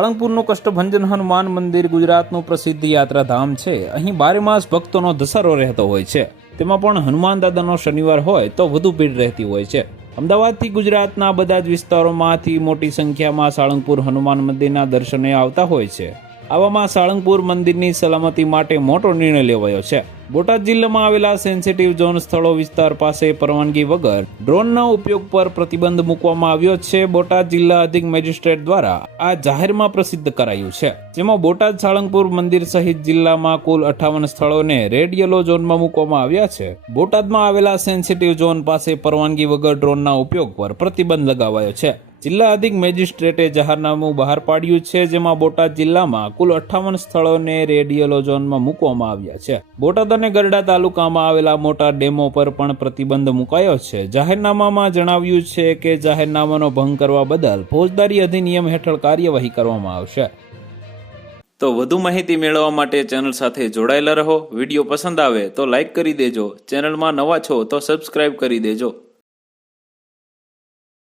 સાળંગપુરનું કષ્ટભંજન હનુમાન મંદિર ગુજરાતનું પ્રસિદ્ધ યાત્રાધામ છે. અહીં 12 માસ ભક્તોનો ધસારો રહેતો હોય છે. તેમાં પણ હનુમાન દાદાનો શનિવાર હોય તો વધુ ભીડ રહેતી હોય છે. અમદાવાદથી ગુજરાતના બધા જ વિસ્તારોમાંથી મોટી સંખ્યામાં સાળંગપુર હનુમાન મંદિરના દર્શને આવતા હોય છે. આવામાં સાળંગપુર મંદિરની સલામતી માટે મોટો નિર્ણય લેવાયો છે. બોટાદ જિલ્લામાં આવેલા સેન્સિટિવ ઝોન સ્થળો વિસ્તાર પાસે પરવાનગી વગર ડ્રોનના ઉપયોગ પર પ્રતિબંધ મૂકવામાં આવ્યો છે. બોટાદ જિલ્લા અધિક મેજિસ્ટ્રેટ દ્વારા આ જાહેરમાં પ્રસિદ્ધ કરાયું છે, જેમાં બોટાદ સાળંગપુર મંદિર સહિત જિલ્લામાં કુલ 58 સ્થળોને રેડ યલો ઝોનમાં મૂકવામાં આવ્યા છે. બોટાદમાં આવેલા સેન્સિટિવ ઝોન પાસે પરવાનગી વગર ડ્રોનના ઉપયોગ પર પ્રતિબંધ લગાવાયો છે. જિલ્લા અધિક મેજિસ્ટ્રેટે જાહેરનામું બહાર પાડ્યું છે, જેમાં બોટાદ જિલ્લામાં કુલ 58 સ્થળોને રેડ યલો ઝોનમાં મૂકવામાં આવ્યા છે. બોટાદ અને ગરડા તાલુકામાં આવેલા મોટા ડેમો પર પણ પ્રતિબંધ મુકાયો છે. જાહેરનામામાં જણાવ્યું છે કે જાહેરનામાનો ભંગ કરવા બદલ ફોજદારી અધિનિયમ હેઠળ કાર્યવાહી કરવામાં આવશે. તો વધુ માહિતી મેળવવા માટે ચેનલ સાથે જોડાયેલા રહો. વિડીયો પસંદ આવે તો લાઇક કરી દેજો. ચેનલમાં નવા છો તો સબસ્ક્રાઇબ કરી દેજો.